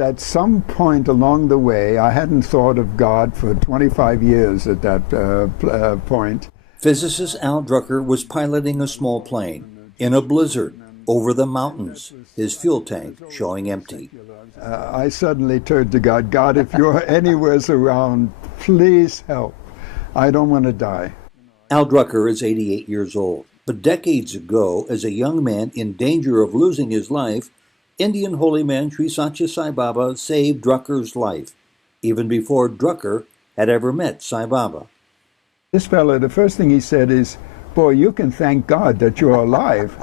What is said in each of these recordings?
at some point along the way, I hadn't thought of God for 25 years at that point. Physicist Al Drucker was piloting a small plane in a blizzard over the mountains, his fuel tank showing empty. I suddenly turned to God. God, if you're anywhere around, please help. I don't want to die. Al Drucker is 88 years old, but decades ago, as a young man in danger of losing his life, Indian holy man Sri Satya Sai Baba saved Drucker's life, even before Drucker had ever met Sai Baba. This fellow, the first thing he said is, boy, you can thank God that you're alive,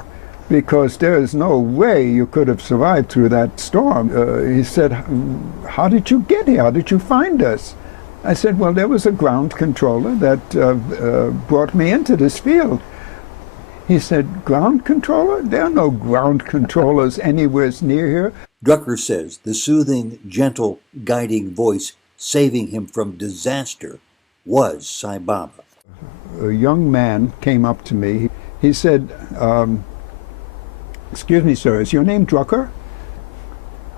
because there is no way you could have survived through that storm. He said, how did you get here? How did you find us? I said, well, there was a ground controller that brought me into this field. He said, ground controller? There are no ground controllers anywhere near here. Drucker says the soothing, gentle, guiding voice saving him from disaster was Sai Baba. A young man came up to me. He said, excuse me, sir, is your name Drucker?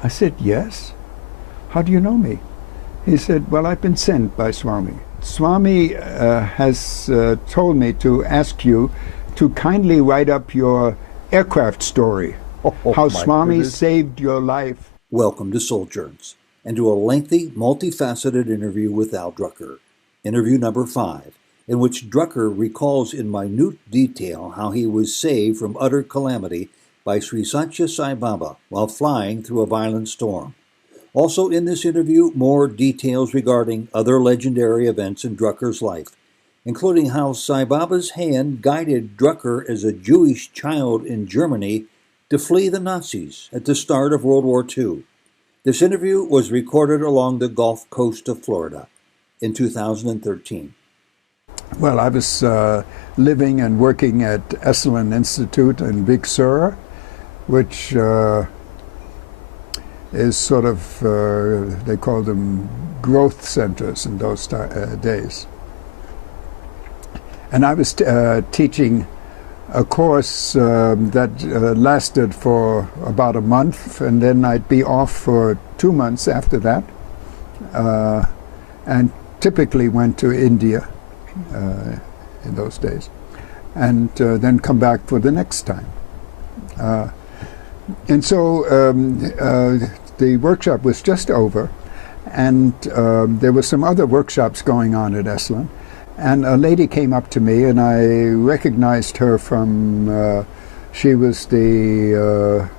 I said, yes. How do you know me? He said, well, I've been sent by Swami. Swami has told me to ask you to kindly write up your aircraft story, how Swami saved your life. Welcome to Souljourns, and to a lengthy, multifaceted interview with Al Drucker, interview number 5, in which Drucker recalls in minute detail how he was saved from utter calamity by Sri Satya Sai Baba while flying through a violent storm. Also in this interview, more details regarding other legendary events in Drucker's life, including how Sai Baba's hand guided Drucker as a Jewish child in Germany to flee the Nazis at the start of World War II. This interview was recorded along the Gulf Coast of Florida in 2013. Well, I was living and working at Esalen Institute in Big Sur, which is sort of, they call them growth centers in those days. And I was teaching a course that lasted for about a month, and then I'd be off for 2 months after that, and typically went to India in those days, and then come back for the next time. And so the workshop was just over, and there were some other workshops going on at Esalen. And a lady came up to me, and I recognized her from, she was the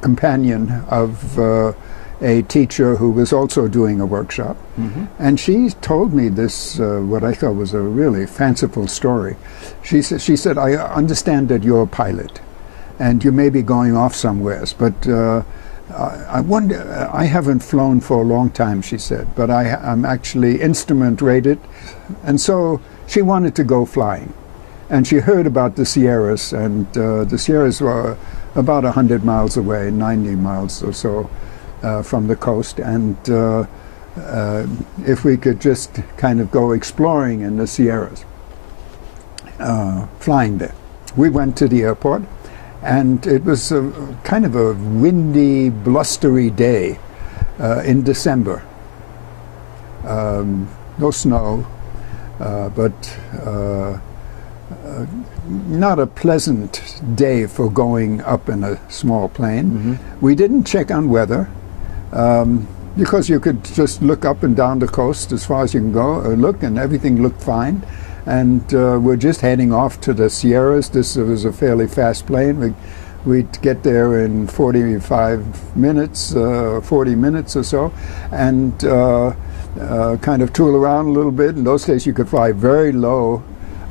companion of a teacher who was also doing a workshop. Mm-hmm. And she told me this, what I thought was a really fanciful story. She said, I understand that you're a pilot, and you may be going off somewhere, but I wonder, I haven't flown for a long time, she said, but I'm actually instrument rated. And so she wanted to go flying. And she heard about the Sierras, and the Sierras were about 100 miles away, 90 miles or so from the coast. And if we could just kind of go exploring in the Sierras, flying there. We went to the airport. And it was kind of a windy, blustery day in December. No snow, but not a pleasant day for going up in a small plane. Mm-hmm. We didn't check on weather because you could just look up and down the coast as far as you can go, look, and everything looked fine. And we're just heading off to the Sierras. This was a fairly fast plane. We'd get there in 45 minutes, 40 minutes or so, and kind of tool around a little bit. In those days, you could fly very low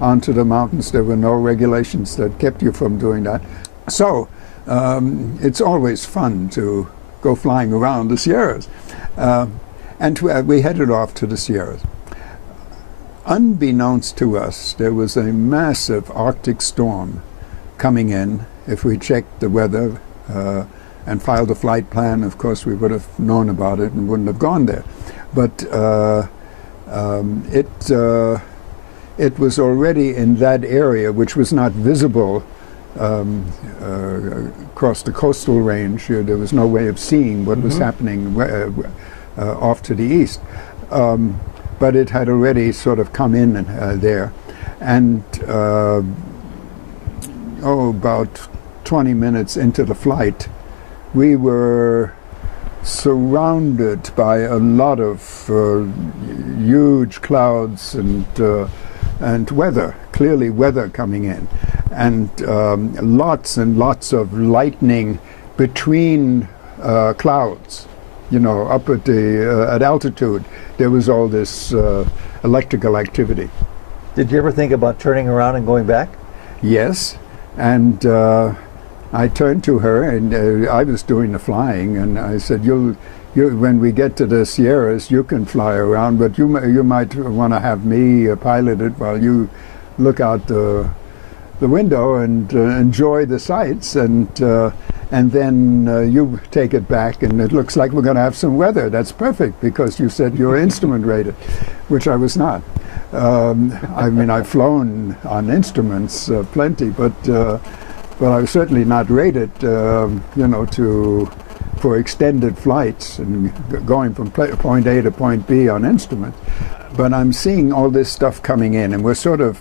onto the mountains. There were no regulations that kept you from doing that. So it's always fun to go flying around the Sierras. And we headed off to the Sierras. Unbeknownst to us, there was a massive Arctic storm coming in. If we checked the weather and filed a flight plan, of course we would have known about it and wouldn't have gone there. But it was already in that area, which was not visible across the coastal range. There was no way of seeing what was happening off to the east. But it had already sort of come in there. And about 20 minutes into the flight, we were surrounded by a lot of huge clouds and weather, clearly weather coming in, and lots and lots of lightning between clouds. You know, up at the at altitude, there was all this electrical activity. Did you ever think about turning around and going back? Yes, and I turned to her, and I was doing the flying, and I said, "You, when we get to the Sierras, you can fly around, but you might want to have me pilot it while you look out the window and enjoy the sights, and then you take it back, and it looks like we're going to have some weather. That's perfect, because you said you're instrument rated," which I was not. I mean, I've flown on instruments plenty, but I was certainly not rated, you know, for extended flights and going from point A to point B on instruments. But I'm seeing all this stuff coming in, and we're sort of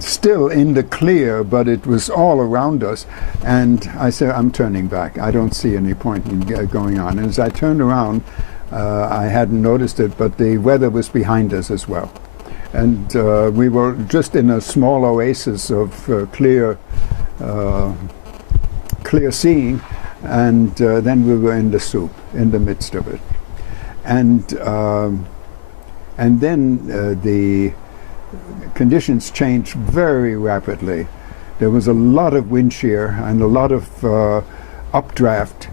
still in the clear, but it was all around us. And I said, "I'm turning back. I don't see any point in going on." And as I turned around, I hadn't noticed it, but the weather was behind us as well. And we were just in a small oasis of clear seeing, and then we were in the soup, in the midst of it. And then the conditions changed very rapidly. There was a lot of wind shear and a lot of updraft,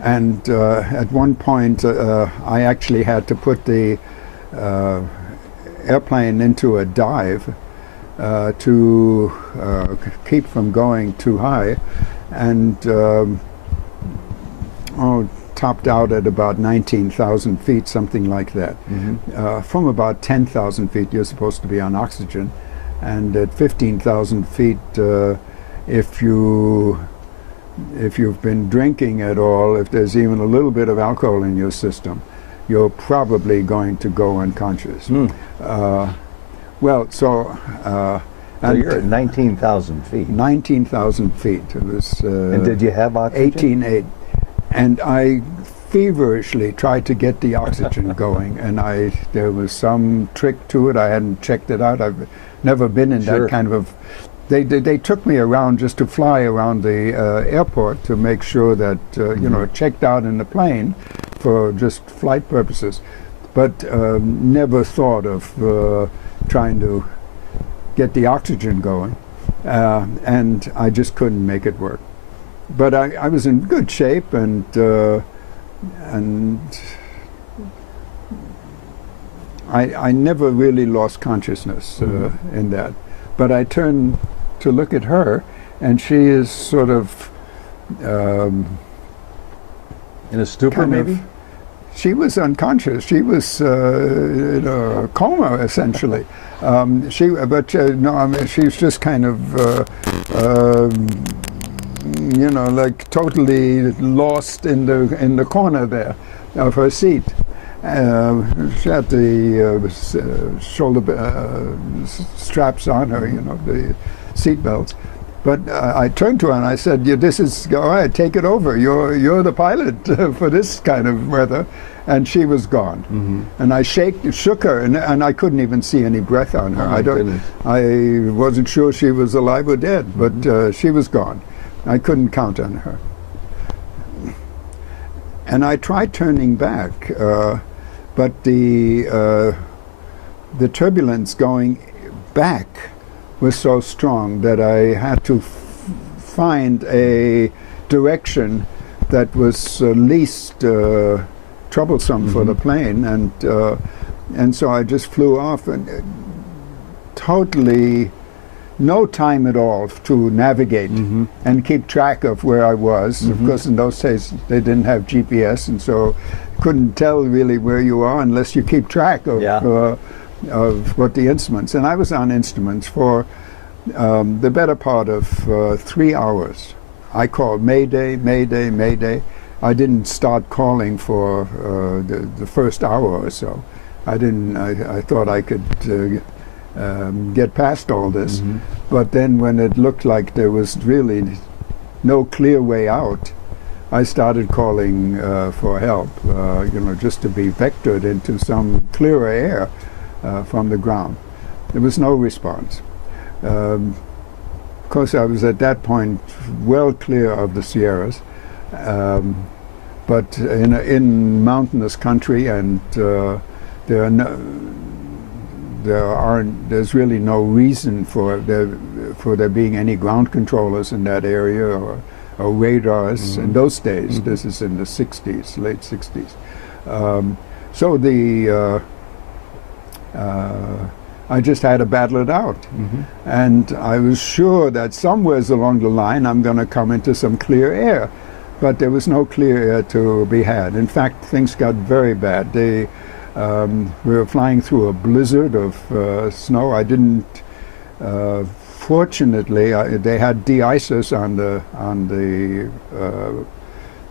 and at one point I actually had to put the airplane into a dive to keep from going too high, and topped out at about 19,000 feet, something like that. From about 10,000 feet, you're supposed to be on oxygen, and at 15,000 feet, if you've been drinking at all, if there's even a little bit of alcohol in your system, you're probably going to go unconscious. Well, so you're at 19,000 feet. 19,000 feet. It was. And did you have oxygen? 18.8. And I feverishly tried to get the oxygen going, and there was some trick to it. I hadn't checked it out. I've never been in that kind of. They took me around just to fly around the airport to make sure that you know, checked out in the plane for just flight purposes, but never thought of trying to get the oxygen going, and I just couldn't make it work. But I was in good shape, and I never really lost consciousness in that. But I turned to look at her, and she is sort of in a stupor, maybe? She was unconscious. She was in a coma, essentially. No, I mean, she's just kind of, you know, like totally lost in the corner there of her seat. She had the shoulder straps on her, you know, the seat belts. But I turned to her and I said, "Yeah, this is all right. Take it over. You're the pilot for this kind of weather." And she was gone. And I shook her, and I couldn't even see any breath on her. I wasn't sure she was alive or dead, but she was gone. I couldn't count on her. And I tried turning back, but the turbulence going back was so strong that I had to find a direction that was least troublesome for the plane, and so I just flew off, and totally no time at all to navigate and keep track of where I was. Of course, in those days they didn't have GPS, and so couldn't tell really where you are unless you keep track of what the instruments. And I was on instruments for the better part of 3 hours. I called Mayday, Mayday, Mayday. I didn't start calling for the first hour or so. I thought I could get past all this. Mm-hmm. But then when it looked like there was really no clear way out, I started calling for help, just to be vectored into some clearer air from the ground. There was no response. Of course, I was at that point well clear of the Sierras, but in mountainous country, and there's really no reason for there being any ground controllers in that area or radars in those days. Mm-hmm. This is in the 60s, late 60s. So I just had to battle it out. Mm-hmm. And I was sure that somewhere along the line I'm going to come into some clear air. But there was no clear air to be had. In fact, things got very bad. We were flying through a blizzard of snow. I didn't... Fortunately, they had de-icers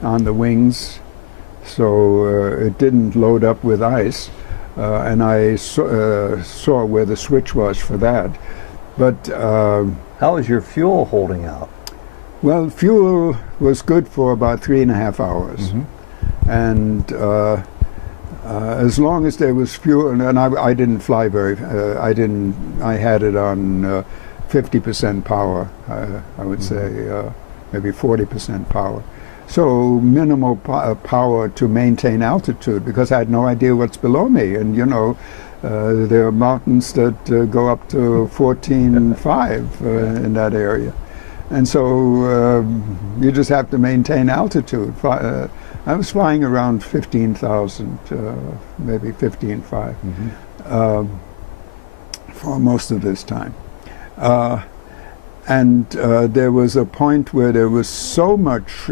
on the wings, so it didn't load up with ice, and I saw where the switch was for that. But how was your fuel holding out? Well, fuel was good for about 3.5 hours, mm-hmm. and as long as there was fuel, and I didn't fly very. I had it on 50% power. I would say maybe 40% power. So minimal power to maintain altitude, because I had no idea what's below me. And there are mountains that go up to 14.5 in that area. And so you just have to maintain altitude. I was flying around 15,000, maybe 15.5 mm-hmm. For most of this time. And there was a point where there was so much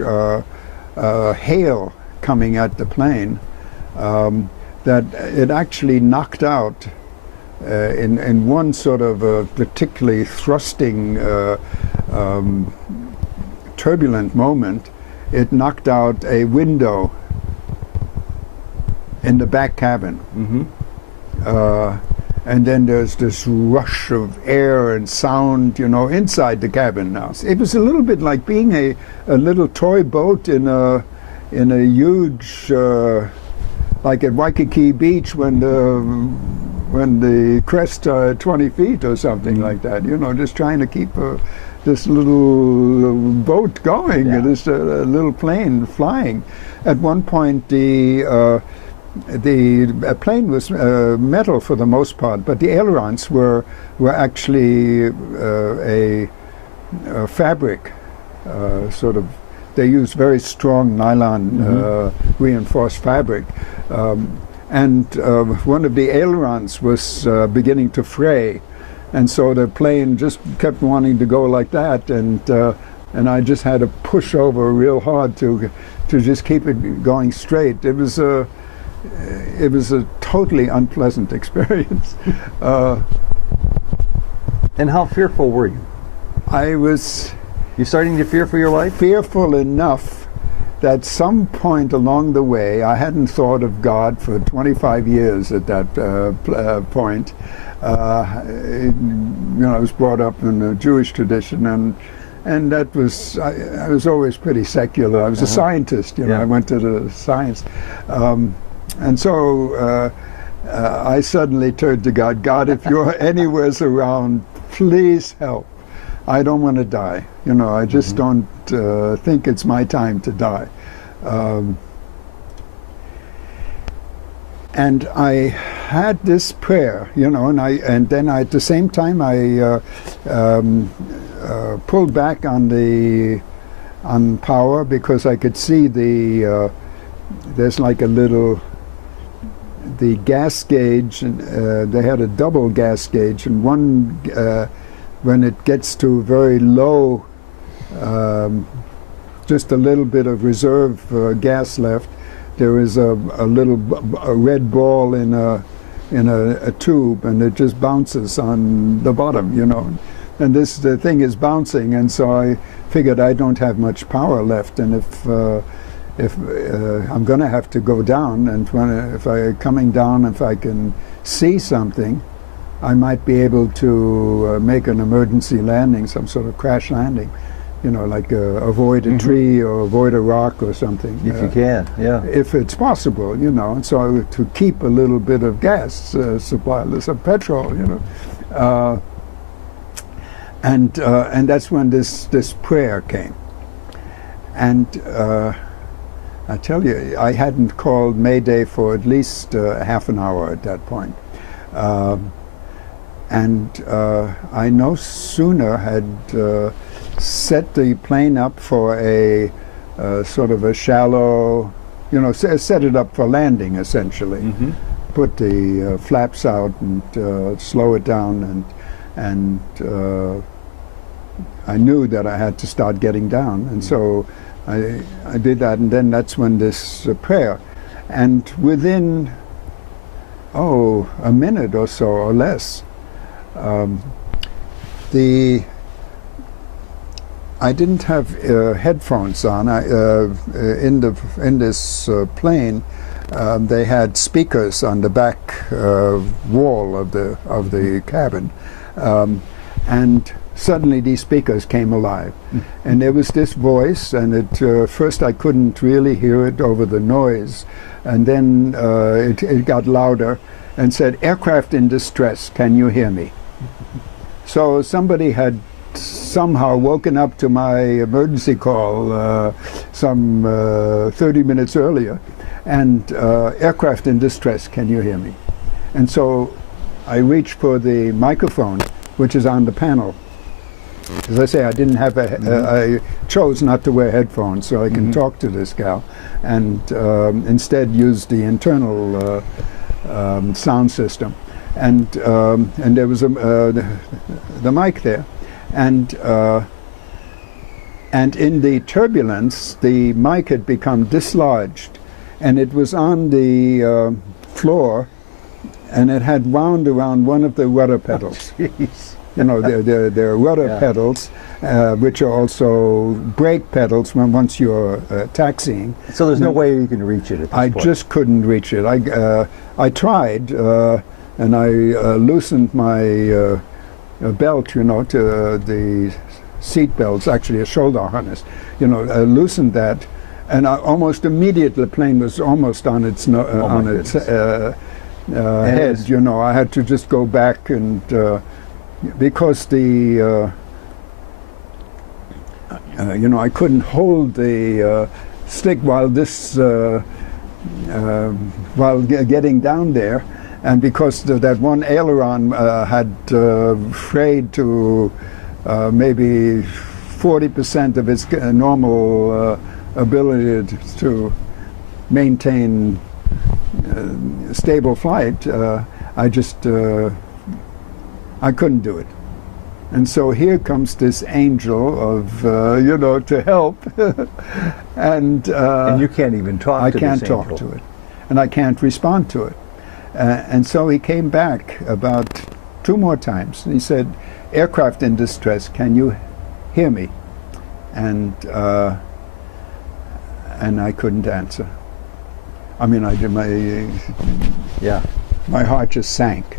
hail coming at the plane that it actually knocked out, in one sort of particularly thrusting, turbulent moment, it knocked out a window in the back cabin. Mm-hmm. And then there's this rush of air and sound, inside the cabin now. It was a little bit like being a little toy boat in a huge, like at Waikiki Beach when the crest 20 feet or something mm-hmm. like that. Just trying to keep this little boat going, yeah. This little plane flying. At one point, the plane was metal for the most part, but the ailerons were actually a fabric, sort of. They used very strong nylon mm-hmm. Reinforced fabric, and one of the ailerons was beginning to fray, and so the plane just kept wanting to go like that, and I just had to push over real hard to just keep it going straight. It was a totally unpleasant experience. And how fearful were you? I was... You starting to fear for your life? Fearful enough that some point along the way, I hadn't thought of God for 25 years at that point. I was brought up in a Jewish tradition, and that was... I was always pretty secular. I was a scientist, yeah. I went to the science. And so I suddenly turned to God. God, if you're anywhere around, please help. I don't want to die. I just mm-hmm. don't think it's my time to die. And I had this prayer, and then at the same time I pulled back on power, because I could see there's like a little... The gas gauge, they had a double gas gauge, and one, when it gets to very low, just a little bit of reserve gas left, there is a red ball in a tube, and it just bounces on the bottom, and the thing is bouncing, and so I figured I don't have much power left, and if I'm going to have to go down, and if I coming down, if I can see something, I might be able to make an emergency landing, some sort of crash landing, you know, like avoid a tree or avoid a rock or something. If you can, yeah. If it's possible, you know, and so to keep a little bit of gas supply, some petrol, you know. And that's when this prayer came. And I tell you, I hadn't called Mayday for at least half an hour at that point. I no sooner had set the plane up for a sort of a shallow, you know, set it up for landing essentially. Put the flaps out and slow it down, and I knew that I had to start getting down, and so I did that, and then that's when this prayer, and within a minute or so or less, I didn't have headphones on. In this plane, they had speakers on the back wall of the cabin, and suddenly these speakers came alive, and there was this voice, and at first I couldn't really hear it over the noise, and then it got louder and said, "Aircraft in distress, can you hear me?" So somebody had somehow woken up to my emergency call some 30 minutes earlier, and "Aircraft in distress, can you hear me?" And so I reached for the microphone, which is on the panel. As I say, I didn't have I chose not to wear headphones so I can talk to this gal, and instead used the internal sound system, and there was the mic there, and in the turbulence the mic had become dislodged, and it was on the floor, and it had wound around one of the rudder pedals. You know, there are rudder pedals, which are also brake pedals once you're taxiing. So there's no way you can reach it at this point. I just couldn't reach it. I tried, and I loosened my belt, you know, to the seat belts, actually a shoulder harness, you know, loosened that, and almost immediately the plane was almost on its head. You know, I had to just go back, and because the you know, I couldn't hold the stick while this while getting down there, and because that one aileron had frayed to maybe 40% of its normal ability to maintain stable flight, I couldn't do it. And so here comes this angel of, you know, to help. And you can't even talk to this angel. I can't talk to it. And I can't respond to it. And so he came back about 2 more times. And he said, "Aircraft in distress, can you hear me?" And I couldn't answer. I mean, my heart just sank.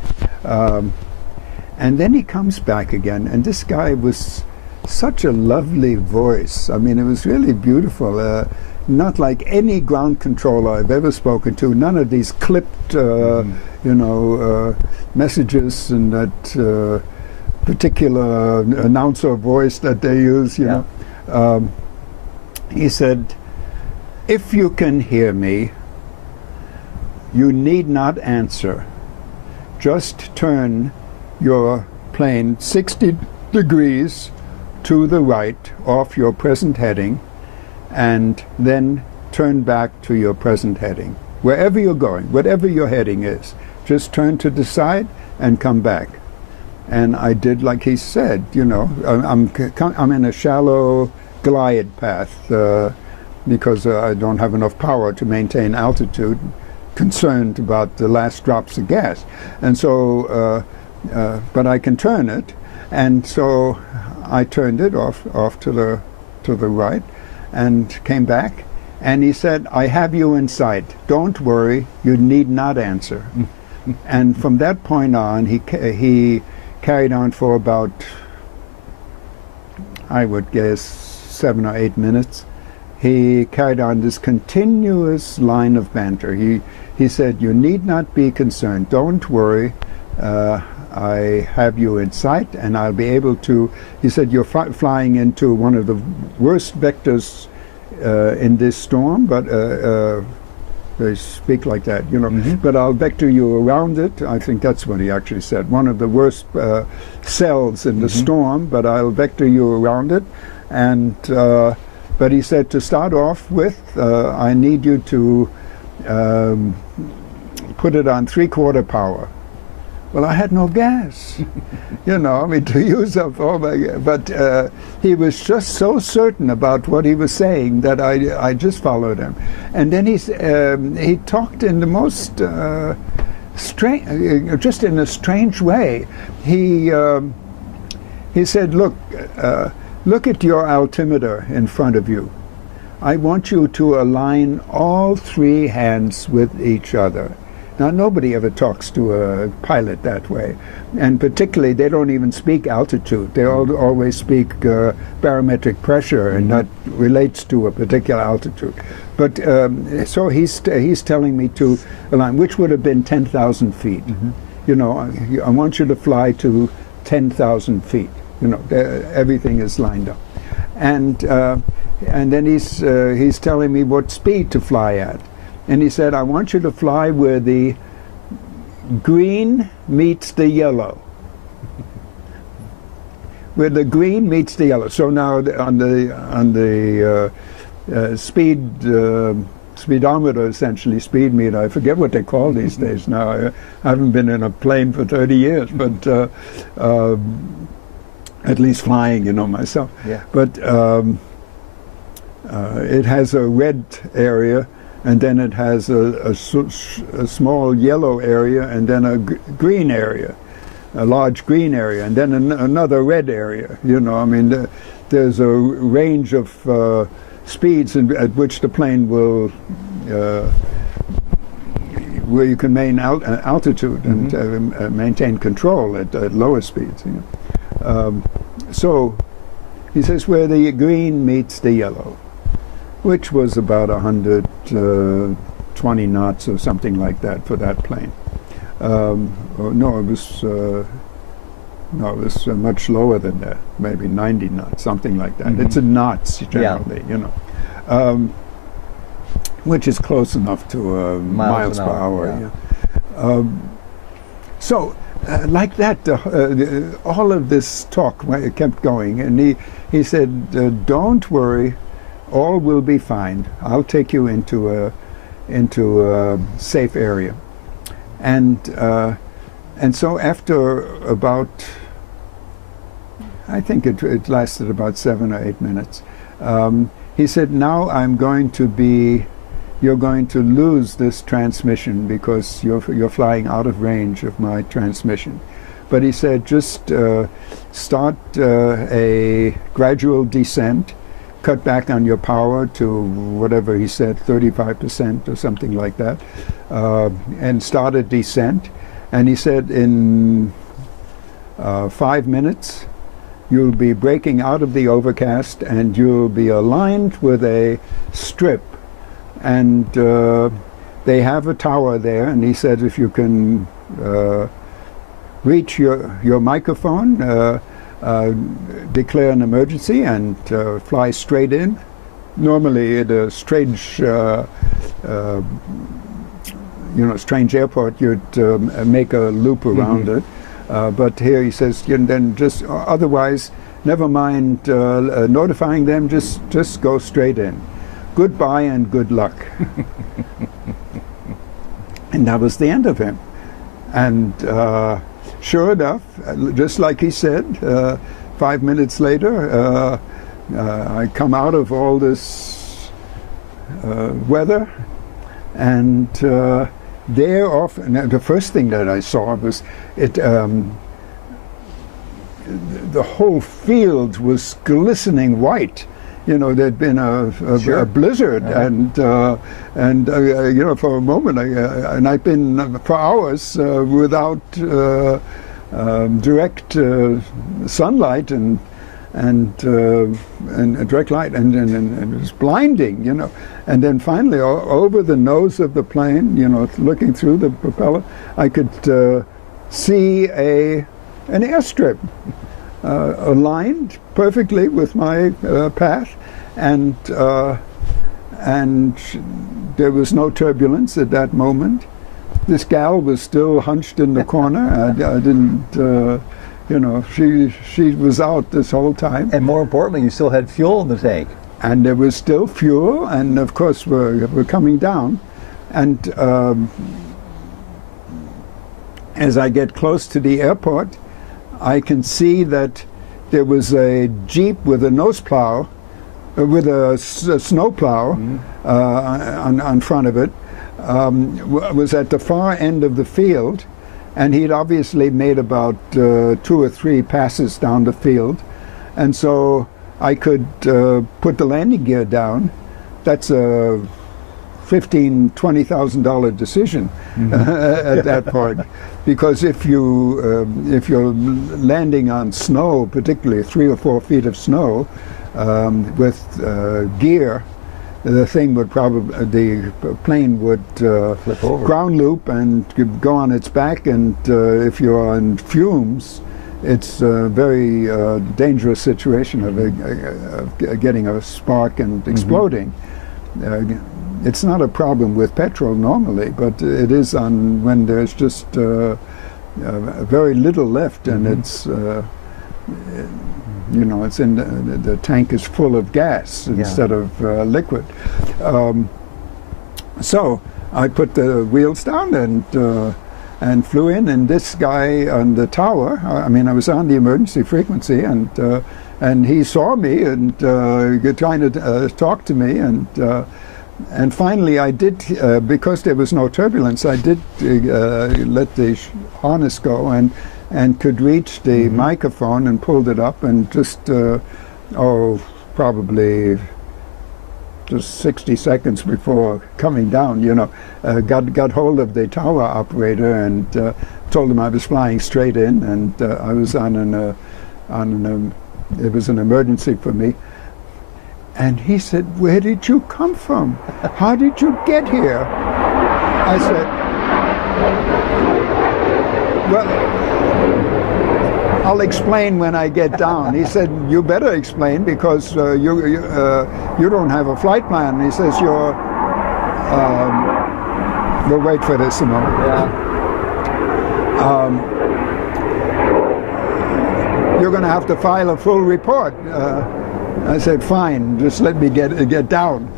And then he comes back again, and this guy was such a lovely voice. I mean, it was really beautiful. Not like any ground controller I've ever spoken to. None of these clipped, you know, messages and that particular announcer voice that they use, you know. He said, "If you can hear me, you need not answer. Just turn your plane 60 degrees to the right off your present heading, and then turn back to your present heading. Wherever you're going, whatever your heading is, just turn to the side and come back." And I did like he said, you know. I'm in a shallow glide path because I don't have enough power to maintain altitude, concerned about the last drops of gas. And so but I can turn it, And so I turned it off to the right and came back. And he said, I have you in sight. Don't worry, you need not answer. And from that point on, he carried on for about, I would guess, 7 or 8 minutes. He carried on this continuous line of banter. He said, you need not be concerned. Don't worry. I have you in sight, and I'll be able to. He said, you're flying into one of the worst vectors in this storm, but they speak like that, you know. But I'll vector you around it. I think that's what he actually said. One of the worst cells in the storm, but I'll vector you around it. And but he said, to start off with, I need you to put it on 3/4 power. Well, I had no gas, you know, I mean, to use up all my, but he was just so certain about what he was saying that I just followed him. And then he talked in the most strange, just in a strange way. He said, look at your altimeter in front of you. I want you to align all 3 hands with each other. Now, nobody ever talks to a pilot that way, and particularly they don't even speak altitude. They always speak barometric pressure, and that relates to a particular altitude. But so he's telling me to align, which would have been 10,000 feet. You know, I want you to fly to 10,000 feet. You know, everything is lined up, and then he's telling me what speed to fly at. And he said, I want you to fly where the green meets the yellow. Where the green meets the yellow. So now on the speedometer, essentially, speed meter, I forget what they call these days now. I haven't been in a plane for 30 years, but at least flying, you know, myself. Yeah. But it has a red area, and then it has a small yellow area, and then a green area, a large green area, and then another red area. You know, I mean, there's a range of speeds at which the plane will, where you can maintain altitude and maintain control at lower speeds. You know. So he says where the green meets the yellow, which was about 120 knots or something like that for that plane. No, it was much lower than that, maybe 90 knots, something like that. It's in knots generally, you know, which is close enough to miles per hour. Yeah. So, like that, all of this talk kept going, and he said, "Don't worry. All will be fine. I'll take you into a safe area." And so after about, I think it lasted about 7 or 8 minutes, he said, "Now you're going to lose this transmission because you're flying out of range of my transmission." But he said, "Just start a gradual descent. Cut back on your power to whatever he said, 35% or something like that, and start a descent." And he said, in 5 minutes, you'll be breaking out of the overcast, and you'll be aligned with a strip. And they have a tower there, and he said, if you can reach your microphone, declare an emergency and fly straight in. Normally at a strange airport, you'd make a loop around it. But here he says, then just otherwise, never mind notifying them, just go straight in. Goodbye and good luck. And that was the end of him. And sure enough, just like he said, 5 minutes later, I come out of all this weather, and there off, and the first thing that I saw was the whole field was glistening white. You know, there'd been a blizzard, and you know, for a moment, and I'd been for hours without direct sunlight and direct light, and it was blinding, you know. And then finally, over the nose of the plane, you know, looking through the propeller, I could see an airstrip aligned perfectly with my path, and there was no turbulence at that moment. This gal was still hunched in the corner. I didn't, you know, she was out this whole time. And more importantly, you still had fuel in the tank. And there was still fuel, and of course we're coming down. And as I get close to the airport, I can see that there was a Jeep with a nose plow, with a snow plow on front of it, was at the far end of the field, and he'd obviously made about 2 or 3 passes down the field, and so I could put the landing gear down. That's a $15,000-$20,000 decision at that point, because if you're landing on snow, particularly 3 or 4 feet of snow, with gear, the thing would the plane would flip over, ground loop, and go on its back, and if you're on fumes, it's a very dangerous situation of getting a spark and exploding. It's not a problem with petrol normally, but it is on when there's just very little left, and it's you know, it's in the tank is full of gas instead of liquid. So I put the wheels down and flew in, and this guy on the tower, I mean, I was on the emergency frequency, and he saw me and trying to talk to me, and finally I did, because there was no turbulence, I did let the harness go and could reach the microphone and pulled it up, and just probably just 60 seconds before coming down, you know, got hold of the tower operator and told him I was flying straight in, and I was it was an emergency for me. And he said, "Where did you come from? How did you get here?" I said, "Well, I'll explain when I get down." He said, "You better explain, because you don't have a flight plan." He says, we'll wait for this a moment. "You're going to have to file a full report." I said, "Fine, just let me get down."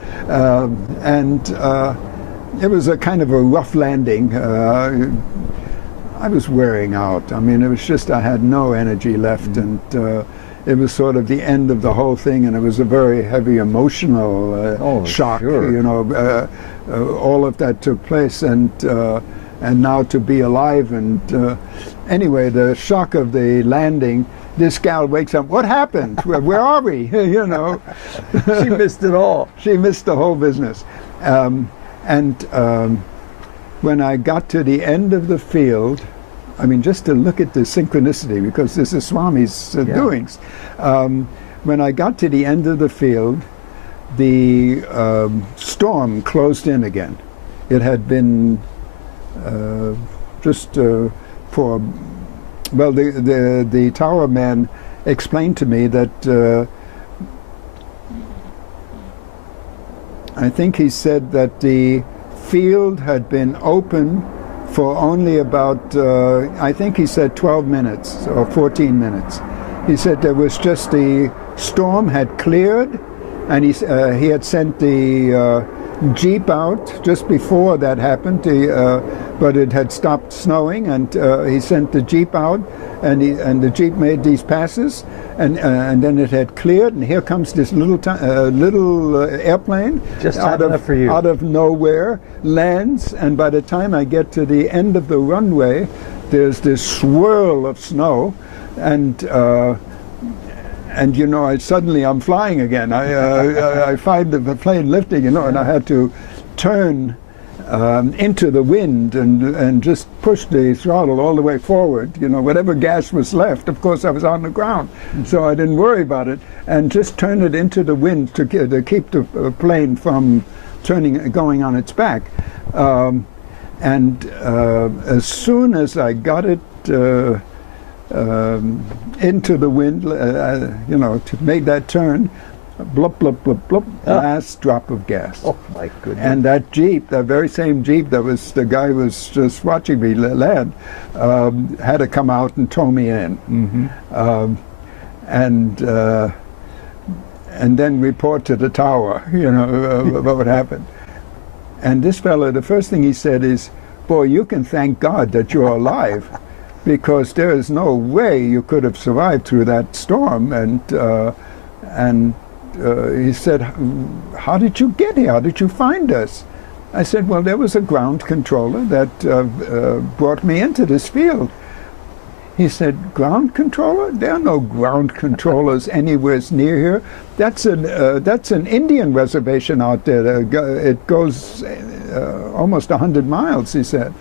It was a kind of a rough landing. I was wearing out. I mean, it was just, I had no energy left, and it was sort of the end of the whole thing, and it was a very heavy emotional shock. Sure. You know, all of that took place, and now to be alive, and anyway, the shock of the landing. This gal wakes up. "What happened? Where are we?" You know, she missed it all. She missed the whole business, when I got to the end of the field, I mean, just to look at the synchronicity, because this is Swami's doings. When I got to the end of the field, the storm closed in again. It had been just for, well, the tower man explained to me that I think he said that the field had been open for only about, I think he said 12 minutes or 14 minutes. He said there was just, the storm had cleared, and he had sent the Jeep out just before that happened, but it had stopped snowing, and he sent the Jeep out, and the Jeep made these passes, and then it had cleared, and here comes this little airplane just out of nowhere, lands, and by the time I get to the end of the runway, there's this swirl of snow, and you know, suddenly I'm flying again. I find the plane lifting, you know, and I had to turn into the wind and just push the throttle all the way forward. You know, whatever gas was left, of course, I was on the ground, so I didn't worry about it, and just turn it into the wind to keep the plane from going on its back. As soon as I got it into the wind, you know, to make that turn, blub, blub, blub, blub, last drop of gas. Oh my goodness. And that Jeep, that very same Jeep that was, the guy was just watching me land, had to come out and tow me in. And then report to the tower, you know, what happened. And this fellow, the first thing he said is, boy, you can thank God that you're alive, because there is no way you could have survived through that storm. And he said, how did you get here? How did you find us? I said, well, there was a ground controller that brought me into this field. He said, ground controller? There are no ground controllers anywhere near here. That's an Indian reservation out there. It goes almost 100 miles, he said.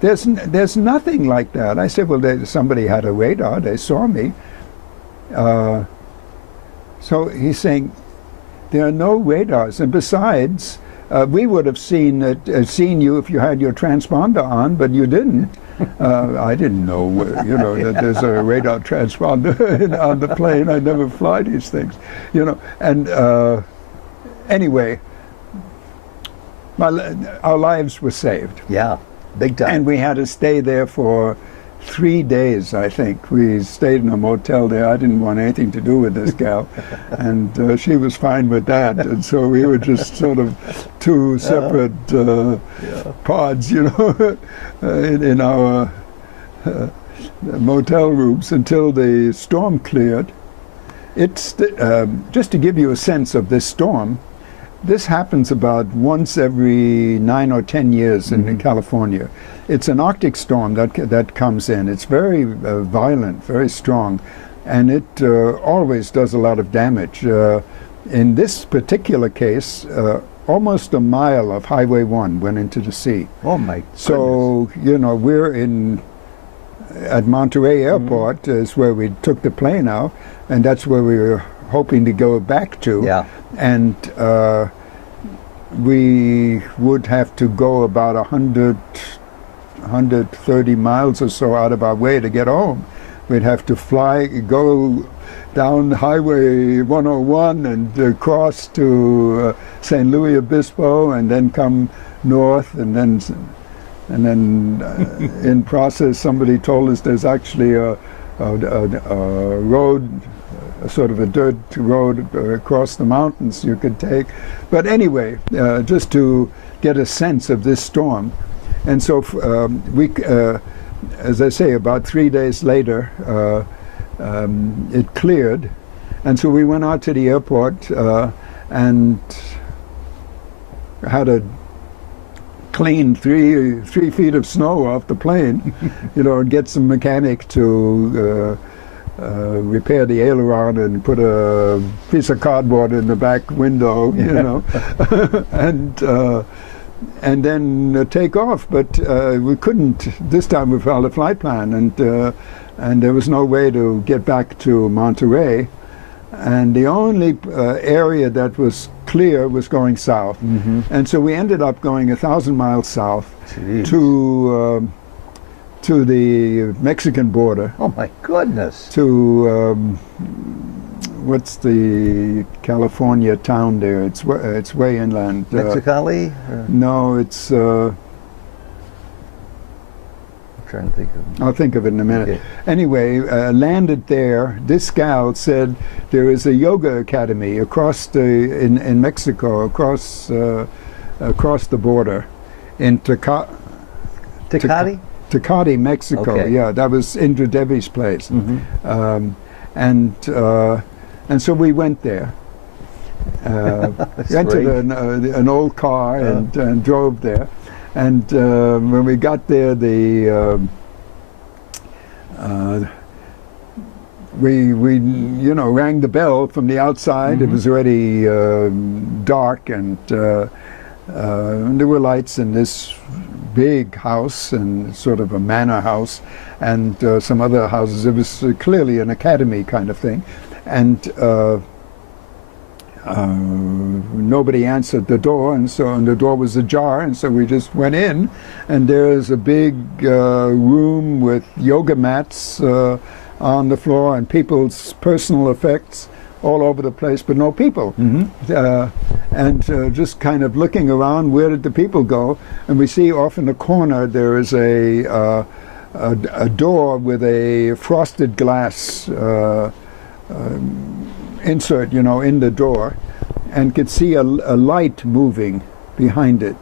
There's nothing like that. I said, well, somebody had a radar. They saw me. So he's saying, there are no radars. And besides, we would have seen you if you had your transponder on, but you didn't. I didn't know, you know, that there's a radar transponder on the plane. I never fly these things, you know. And anyway, our lives were saved. Yeah, big time. And we had to stay there for 3 days, I think. We stayed in a motel there. I didn't want anything to do with this gal, and she was fine with that. And so we were just sort of two separate pods, you know, in our motel rooms until the storm cleared. It's just to give you a sense of this storm. This happens about once every 9 or 10 years in California. It's an Arctic storm that comes in. It's very violent, very strong, and it always does a lot of damage. In this particular case, almost a mile of Highway 1 went into the sea. Oh my goodness. So, you know, we're at Monterey Airport is where we took the plane out, and that's where we were hoping to go back to. Yeah. And we would have to go about 130 miles or so out of our way to get home. We'd have to go down Highway 101 and cross to San Luis Obispo, and then come north, and then in process somebody told us there's actually a road, a sort of a dirt road across the mountains you could take. But anyway, just to get a sense of this storm. And so as I say, about 3 days later, it cleared. And so we went out to the airport and had to clean 3 feet of snow off the plane, you know, and get some mechanic to repair the aileron and put a piece of cardboard in the back window, you know, and then take off. But we couldn't. This time we found a flight plan, and there was no way to get back to Monterey. And the only area that was clear was going south. And so we ended up going 1,000 miles south to the Mexican border. Oh my goodness. To what's the California town there? It's way inland. Mexicali? No, it's I'm trying to think of it. I'll think of it in a minute. Okay. Anyway, landed there. This gal said there is a yoga academy across in Mexico, across the border, in Tecate, Mexico. Okay. Yeah, that was Indra Devi's place. And so we went there. Rented an old car and drove there. And when we got there, we you know, rang the bell from the outside. It was already dark, and there were lights in this big house, and sort of a manor house, and some other houses. It was clearly an academy kind of thing, and nobody answered the door, and the door was ajar, and so we just went in, and there's a big room with yoga mats on the floor, and people's personal effects all over the place, but no people. And just kind of looking around, where did the people go? And we see off in the corner there is a door with a frosted glass insert, you know, in the door, and could see a light moving behind it.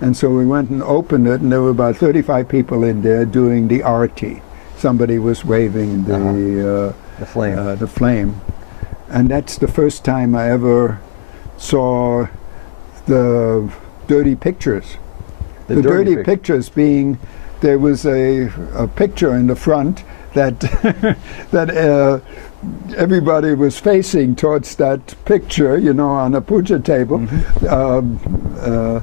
And so we went and opened it, and there were about 35 people in there doing the arti. Somebody was waving the flame. And that's the first time I ever saw the dirty pictures. The dirty pictures being, there was a picture in the front that that everybody was facing towards that picture, you know, on a puja table. The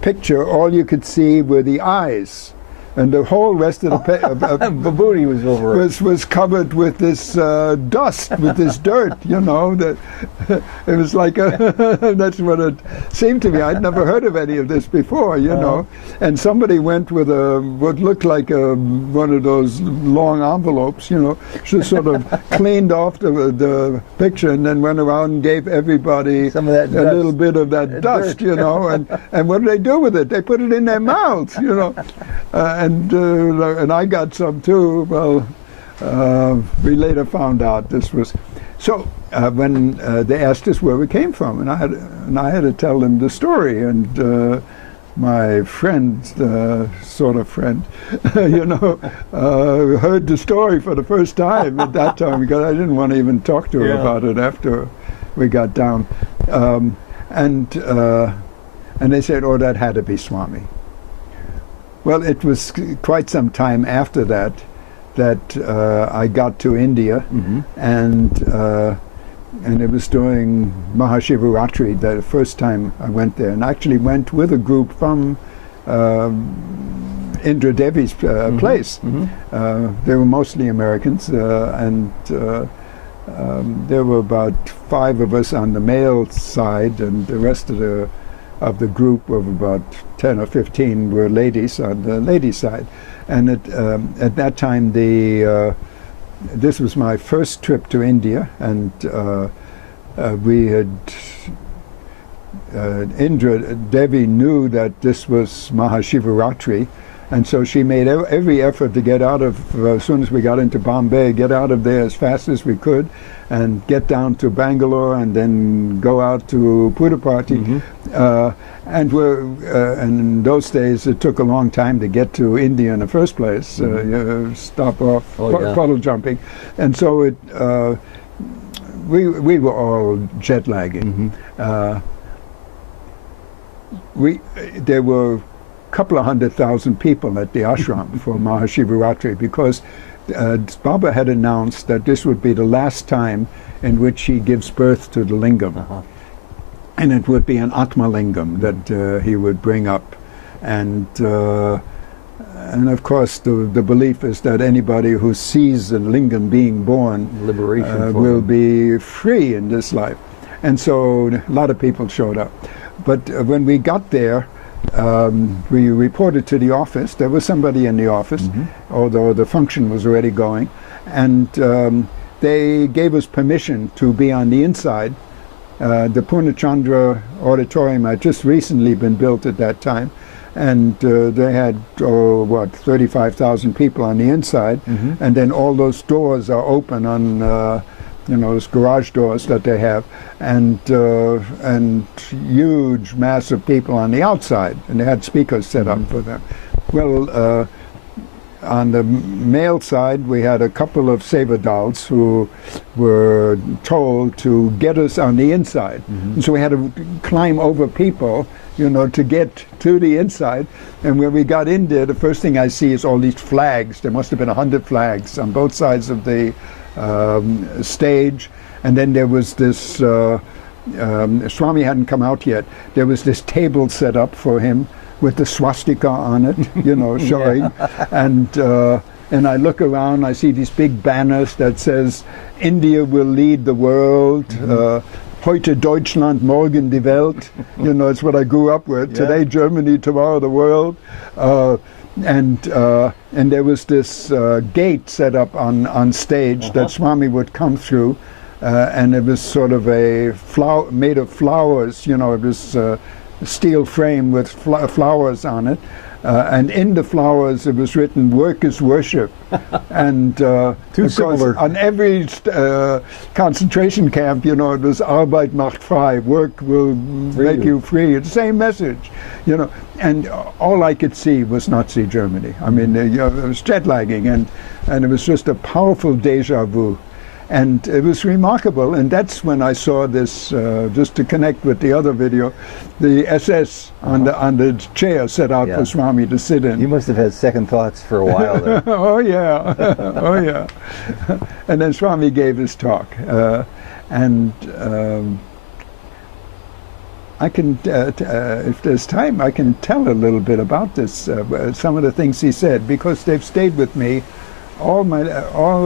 picture, all you could see were the eyes. And the whole rest of the booty was over was covered with this dust, with this dirt, you know. That it was like that's what it seemed to me. I'd never heard of any of this before, you know. And somebody went with what looked like one of those long envelopes, you know, just sort of cleaned off the picture, and then went around and gave everybody some of that a little bit of that dust, you know. And what did they do with it? They put it in their mouths, you know. And I got some too. Well, we later found out this was so. When they asked us where we came from, and I had to tell them the story. And my friend, sort of friend, you know, heard the story for the first time at that time, because I didn't want to even talk to her about it after we got down. And they said, "Oh, that had to be Swami." Well, it was quite some time after that I got to India, and it was during Mahashivaratri, the first time I went there, and I actually went with a group from Indra Devi's place. They were mostly Americans, and there were about 5 of us on the male side, and the rest of the group of about 10 or 15 were ladies on the ladies' side. And at that time, this was my first trip to India, and we had Indra Devi knew that this was Mahashivaratri, and so she made every effort to get out of, as soon as we got into Bombay, get out of there as fast as we could, and get down to Bangalore, and then go out to Puttaparthi. And in those days, it took a long time to get to India in the first place. You stop off puddle jumping, and so we were all jet lagging. There were a couple of 100,000 people at the ashram for Mahashivaratri, because Baba had announced that this would be the last time in which he gives birth to the lingam. And it would be an Atma lingam that he would bring up. And of course the belief is that anybody who sees a lingam being born will be free in this life. And so a lot of people showed up. But when we got there, we reported to the office. There was somebody in the office, although the function was already going. And they gave us permission to be on the inside. The Purnachandra auditorium had just recently been built at that time, and they had 35,000 people on the inside, and then all those doors are open on those garage doors that they have, and huge mass of people on the outside, and they had speakers set up for them. Well, on the male side, we had a couple of saber dolls who were told to get us on the inside. And so we had to climb over people, you know, to get to the inside. And when we got in there, the first thing I see is all these flags. There must have been 100 flags on both sides of the stage. And then there was this, Swami hadn't come out yet, there was this table set up for him with the swastika on it, you know, showing. And I look around, I see these big banners that says, India will lead the world, heute Deutschland, morgen die Welt. You know, it's what I grew up with. Today Germany, tomorrow the world. And there was this gate set up on stage that Swami would come through. And it was sort of a made of flowers, you know, it was steel frame with flowers on it, and in the flowers it was written "Work is worship," and of course, on every concentration camp, you know, it was "Arbeit macht frei," work will make you free. It's the same message, you know. And all I could see was Nazi Germany. I mean, you know, it was jet lagging, and it was just a powerful déjà vu. And it was remarkable, and that's when I saw this, just to connect with the other video, the SS on the chair set out for Swami to sit in. You must have had second thoughts for a while there. Oh yeah, oh yeah. And then Swami gave his talk, and I can, if there's time, I can tell a little bit about this, some of the things he said, because they've stayed with me all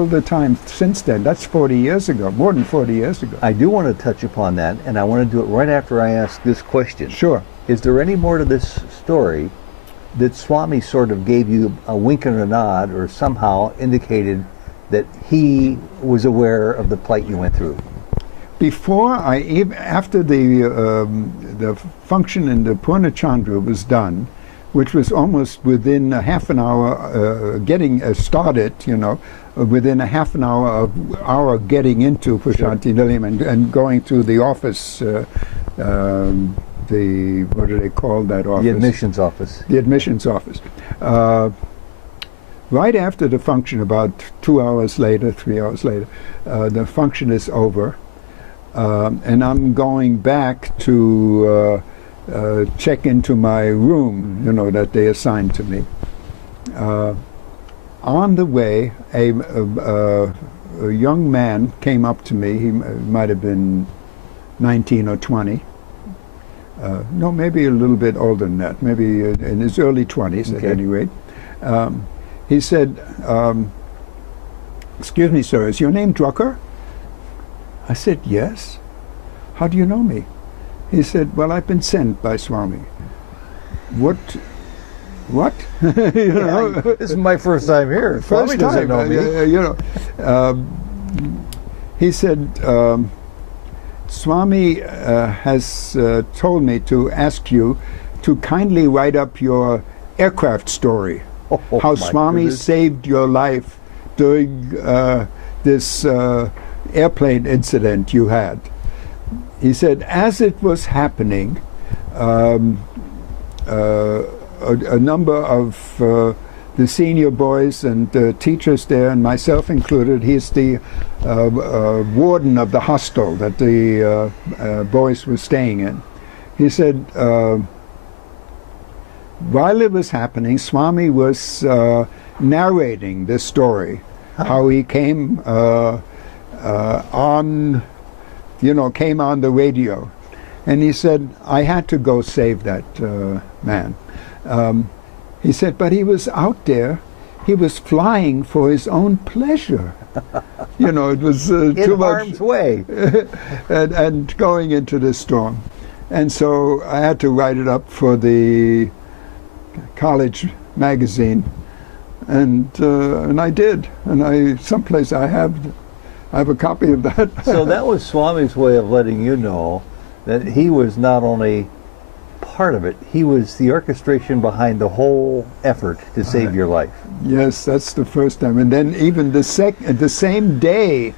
the time since then. That's 40 years ago, more than 40 years ago. I do want to touch upon that, and I want to do it right after I ask this question. Sure. Is there any more to this story that Swami sort of gave you a wink and a nod, or somehow indicated that he was aware of the plight you went through? After the function in the Purna Chandra was done, which was almost within a half an hour getting started, you know, within a half an hour getting into Prashanti Nilayam and going to the office, what do they call that office? The admissions office. The admissions office. Right after the function, about 2 hours later, 3 hours later, the function is over, and I'm going back to check into my room, you know, that they assigned to me. On the way, a young man came up to me. He might have been 19 or 20. No, maybe a little bit older than that. Maybe in his early 20s, at any rate. He said, "Excuse me, sir, is your name Drucker?" I said, "Yes." "How do you know me?" He said, "Well, I've been sent by Swami." What? You know? This is my first time here. First Swami doesn't time, know me. you know. He said, "Swami has told me to ask you to kindly write up your aircraft story, how Swami saved your life during this airplane incident you had." He said, as it was happening, a number of the senior boys and teachers there, and myself included, he's the warden of the hostel that the boys were staying in. He said, while it was happening, Swami was narrating this story, how he came came on the radio. And he said, I had to go save that man. He said, but he was out there, he was flying for his own pleasure. You know, it was too much. In harm's way. and going into this storm. And so I had to write it up for the college magazine. And I did. And someplace I have a copy of that. So that was Swami's way of letting you know that he was not only part of it, he was the orchestration behind the whole effort to save your life. Yes, that's the first time. And then even the same day,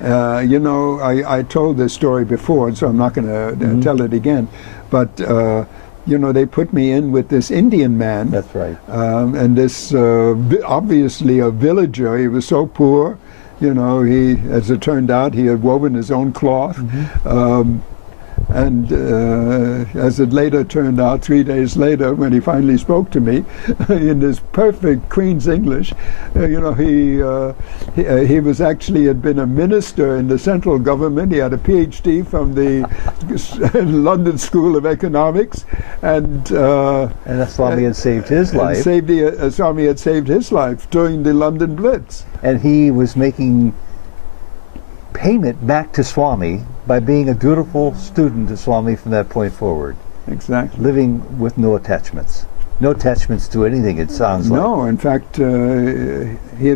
you know, I told this story before, so I'm not going to tell it again, but you know, they put me in with this Indian man. That's right. And this, obviously a villager. He was so poor. You know, he, as it turned out, he had woven his own cloth. And as it later turned out, 3 days later, when he finally spoke to me in this perfect Queen's English, you know, he was actually had been a minister in the central government. He had a PhD from the London School of Economics, and Swami had saved his life. Swami had saved his life during the London Blitz. And he was making payment back to Swami by being a dutiful student to Swami from that point forward. Exactly. Living with no attachments. No attachments to anything, it sounds like. No, in fact, he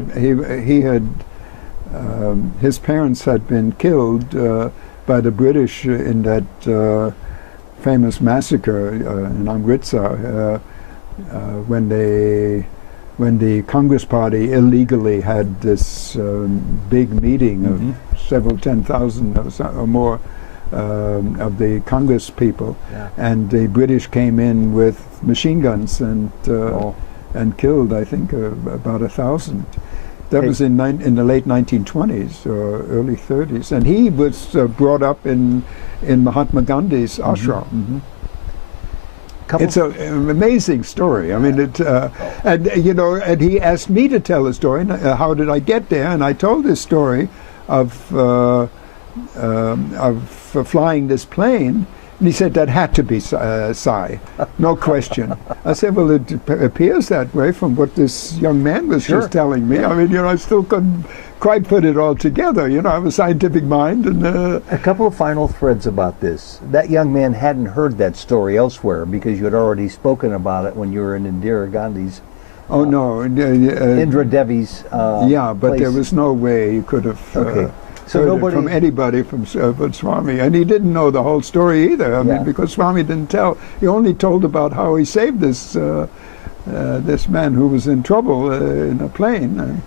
had his parents had been killed by the British in that famous massacre in Amritsar when the Congress Party illegally had this big meeting of several 10,000 or more of the Congress people, and the British came in with machine guns and killed, I think, about 1,000. That was in the late 1920s or early 30s, and he was brought up in Mahatma Gandhi's ashram. It's an amazing story. I mean, and you know, and he asked me to tell the story. And, how did I get there? And I told this story of flying this plane. And he said that had to be Sai, no question. I said, well, it appears that way from what this young man was just telling me. I mean, you know, I still couldn't quite put it all together. You know, I have a scientific mind. And a couple of final threads about this. That young man hadn't heard that story elsewhere because you had already spoken about it when you were in Indira Gandhi's. Oh no, Indra Devi's. Yeah, but place. there was no way you could have. So nobody from anybody from but Swami, and he didn't know the whole story either. I mean, because Swami didn't tell. He only told about how he saved this this man who was in trouble in a plane.